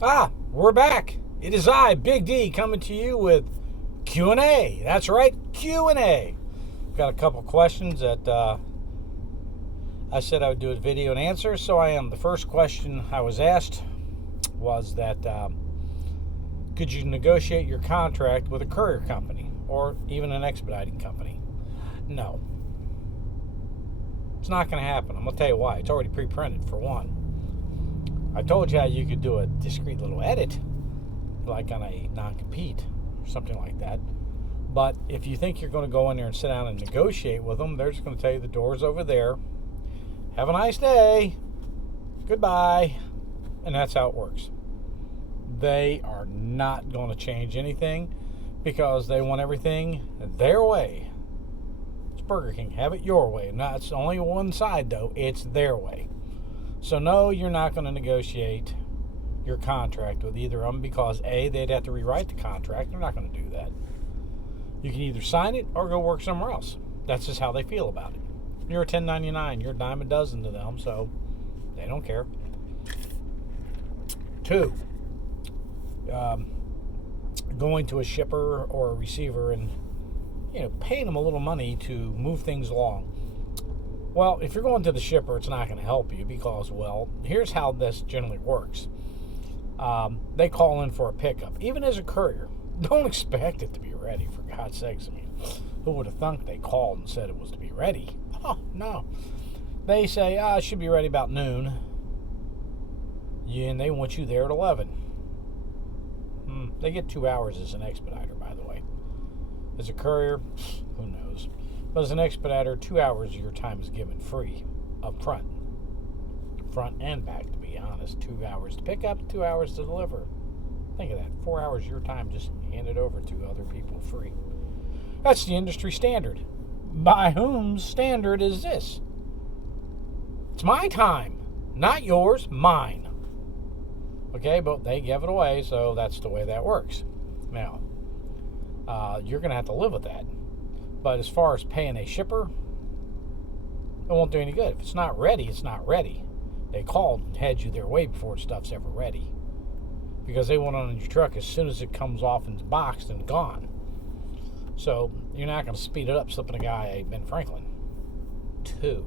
We're back. It is I, Big D, coming to you with Q&A. That's right, Q&A. Got a couple questions that I said I would do a video and answer, so I am. The first question I was asked was that could you negotiate your contract with a courier company or even an expediting company? No. It's not going to happen. I'm going to tell you why. It's already pre-printed, for one. I told you how you could do a discreet little edit, like on a non-compete or something like that. But if you think you're going to go in there and sit down and negotiate with them, they're just going to tell you the door's over there. Have a nice day. Goodbye. And that's how it works. They are not going to change anything because they want everything their way. It's Burger King. Have it your way. Now, it's only one side, though. It's their way. So, no, you're not going to negotiate your contract with either of them because, A, they'd have to rewrite the contract. They're not going to do that. You can either sign it or go work somewhere else. That's just how they feel about it. You're a 1099. You're a dime a dozen to them, so they don't care. 2, going to a shipper or a receiver and paying them a little money to move things along. Well, if you're going to the shipper, it's not going to help you because, well, here's how this generally works. They call in for a pickup. Even as a courier, don't expect it to be ready, for God's sakes. I mean, who would have thunk they called and said it was to be ready? Oh, no. They say, it should be ready about noon. And they want you there at 11. They get 2 hours as an expediter, by the way. As a courier, who knows? But as an expediter, 2 hours of your time is given free up front. Front and back, to be honest. 2 hours to pick up, 2 hours to deliver. Think of that. 4 hours of your time just handed over to other people free. That's the industry standard. By whose standard is this? It's my time. Not yours, mine. Okay, but they give it away, so that's the way that works. Now, you're going to have to live with that. But as far as paying a shipper, it won't do any good. If it's not ready, it's not ready. They called and had you there way before stuff's ever ready. Because they want it on your truck as soon as it comes off and it's boxed and gone. So you're not going to speed it up slipping a guy a Ben Franklin. 2,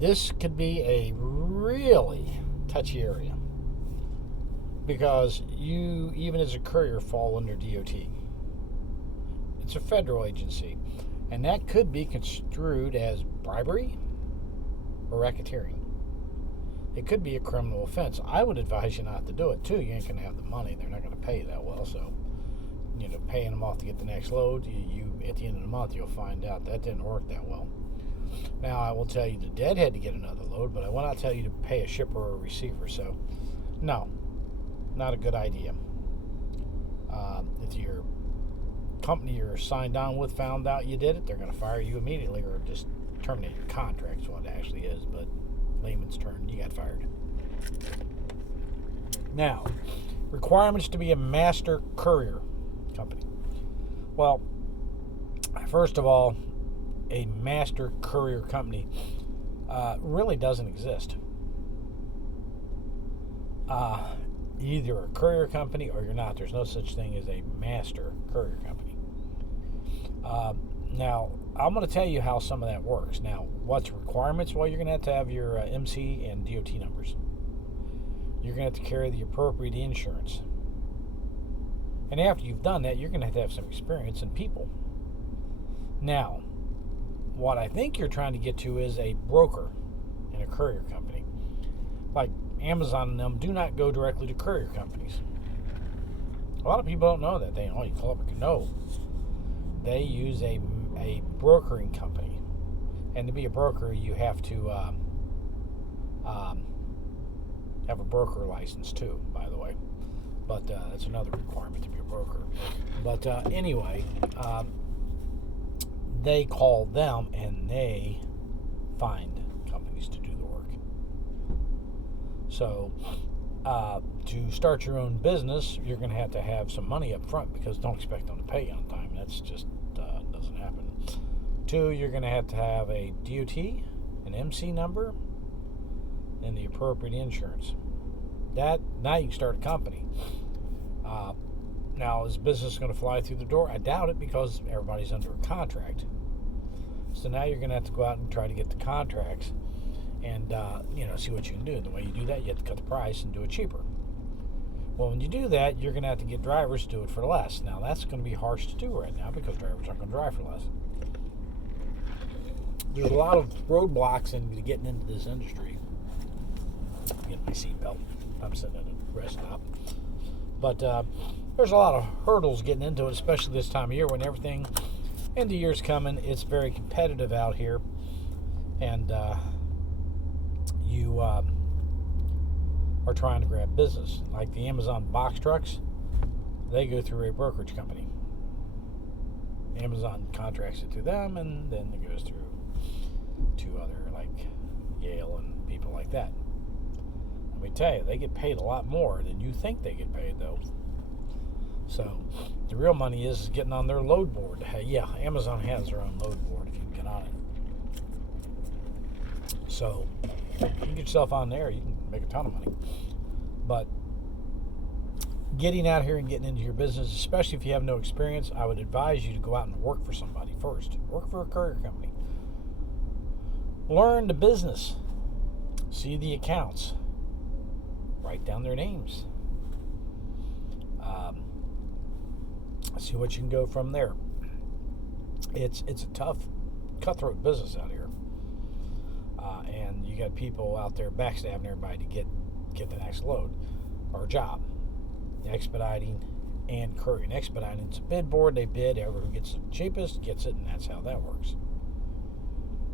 this could be a really touchy area. Because you, even as a courier, fall under DOT. It's a federal agency, and that could be construed as bribery or racketeering. It could be a criminal offense. I would advise you not to do it, too. You ain't going to have the money. They're not going to pay you that well, so, paying them off to get the next load, you at the end of the month, you'll find out that didn't work that well. Now, I will tell you the deadhead to get another load, but I will not tell you to pay a shipper or a receiver, so, no, not a good idea. If your company you're signed on with found out you did it, they're going to fire you immediately or just terminate your contract is what it actually is, but layman's term, you got fired. Now, requirements to be a master courier company. Well, first of all, a master courier company really doesn't exist. Either a courier company or you're not. There's no such thing as a master courier company. Now, I'm going to tell you how some of that works. Now, what's requirements? Well, you're going to have your MC and DOT numbers. You're going to have to carry the appropriate insurance. And after you've done that, you're going to have some experience in people. Now, what I think you're trying to get to is a broker in a courier company. Like Amazon and them do not go directly to courier companies. A lot of people don't know that. They only call up and no. They use a brokering company. And to be a broker, you have to have a broker license too, by the way. But that's another requirement to be a broker. But anyway, they call them and they find companies to do the work. So to start your own business, you're going to have some money up front because don't expect them to pay you on time. That's just doesn't happen. 2, you're going to have a DOT, an MC number, and the appropriate insurance. that, now you can start a company. Now, is business going to fly through the door? I doubt it, because everybody's under a contract. So now you're going to have to go out and try to get the contracts and, see what you can do. The way you do that, you have to cut the price and do it cheaper. Well, when you do that, you're going to have to get drivers to do it for less. Now, that's going to be harsh to do right now, because drivers aren't going to drive for less. There's a lot of roadblocks into getting into this industry. Get my seatbelt. I'm sitting at a rest stop. But there's a lot of hurdles getting into it, especially this time of year when everything, end of year's coming. It's very competitive out here. And you are trying to grab business. Like the Amazon box trucks, they go through a brokerage company. Amazon contracts it through them, and then it goes through to other, like Yale and people like that. Let me tell you, they get paid a lot more than you think they get paid, though. So the real money is getting on their load board. Yeah, Amazon has their own load board if you can get on it. So you can get yourself on there, you can make a ton of money. But getting out here and getting into your business, especially if you have no experience, I would advise you to go out and work for somebody first. Work for a courier company. Learn the business. See the accounts. Write down their names. See what you can go from there. It's a tough, cutthroat business out here. And you got people out there backstabbing everybody to get the next load or job. Expediting and couriering. Expediting, it's a bid board. They bid. Whoever gets it cheapest gets it, and that's how that works.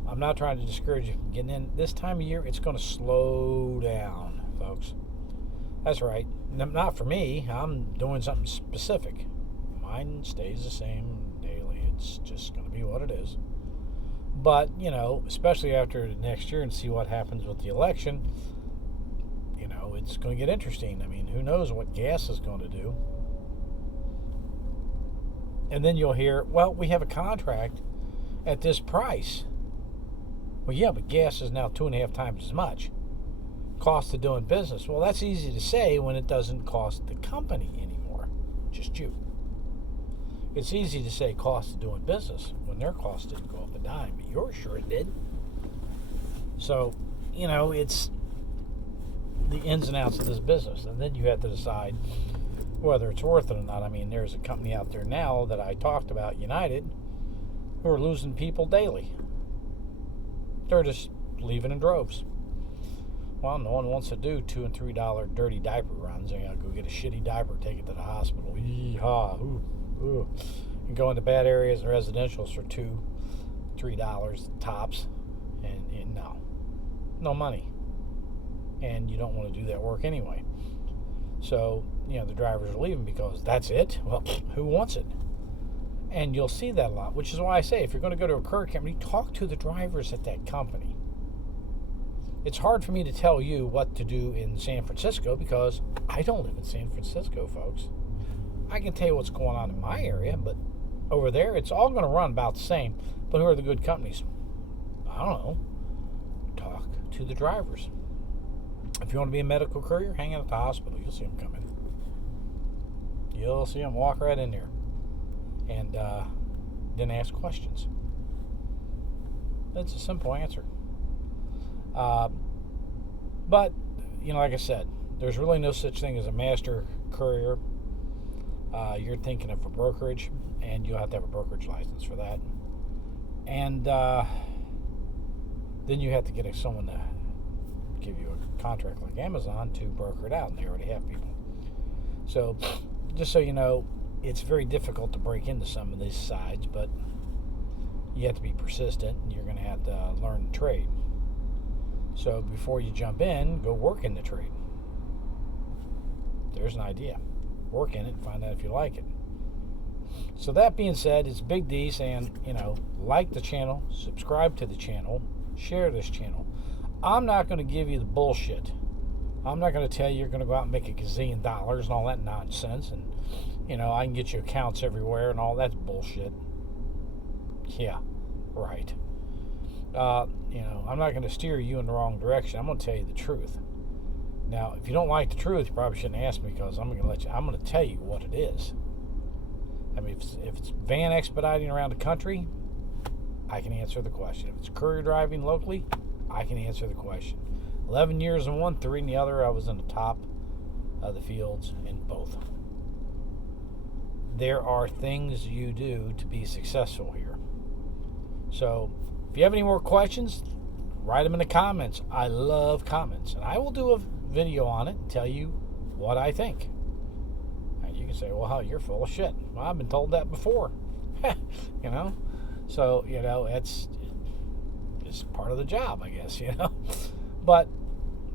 I'm not trying to discourage you from getting in. This time of year, it's going to slow down, folks. That's right. Not for me. I'm doing something specific. Mine stays the same daily. It's just going to be what it is. But, especially after next year and see what happens with the election, it's going to get interesting. I mean, who knows what gas is going to do. And then you'll hear, well, we have a contract at this price. Well, yeah, but gas is now 2.5 times as much. Cost of doing business. Well, that's easy to say when it doesn't cost the company anymore. Just you. It's easy to say cost of doing business when their cost didn't go up a dime, but yours sure it did. So, it's the ins and outs of this business. And then you have to decide whether it's worth it or not. I mean, there's a company out there now that I talked about, United, who are losing people daily. They're just leaving in droves. Well, no one wants to do $2 and $3 dirty diaper runs. They gotta go get a shitty diaper, take it to the hospital. Yeehaw, ooh. And go into bad areas and residentials for $2, $3 tops, and no money. And you don't want to do that work anyway. So, the drivers are leaving because that's it. Well, who wants it? And you'll see that a lot, which is why I say, if you're going to go to a courier company, talk to the drivers at that company. It's hard for me to tell you what to do in San Francisco because I don't live in San Francisco, folks. I can tell you what's going on in my area, but over there, it's all going to run about the same. But who are the good companies? I don't know. Talk to the drivers. If you want to be a medical courier, hang out at the hospital. You'll see them come in. You'll see them walk right in there. And then ask questions. That's a simple answer. But, like I said, there's really no such thing as a master courier. You're thinking of a brokerage, and you'll have to have a brokerage license for that. And then you have to get someone to give you a contract like Amazon to broker it out, and they already have people. So, just so you know, it's very difficult to break into some of these sides, but you have to be persistent, and you're going to have to learn the trade. So before you jump in, go work in the trade. There's an idea. Work in it and find out if you like it. So that being said, it's Big D saying, like the channel, subscribe to the channel, share this channel. I'm not going to give you the bullshit. I'm not going to tell you you're going to go out and make $1 gazillion and all that nonsense. And, I can get you accounts everywhere and all that's bullshit. Yeah, right. I'm not going to steer you in the wrong direction. I'm going to tell you the truth. Now, if you don't like the truth, you probably shouldn't ask me, because I'm going to tell you what it is. I mean, if it's van expediting around the country, I can answer the question. If it's courier driving locally, I can answer the question. 11 years in one, 3 in the other. I was in the top of the fields in both. There are things you do to be successful here. So, if you have any more questions, write them in the comments. I love comments. And I will do a video on it and tell you what I think. And you can say, well, you're full of shit. Well, I've been told that before. You know? So, it's part of the job, I guess, But,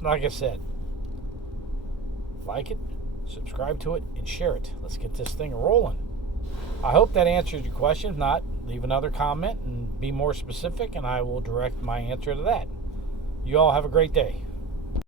like I said, like it, subscribe to it, and share it. Let's get this thing rolling. I hope that answers your question. If not, leave another comment and be more specific, and I will direct my answer to that. You all have a great day.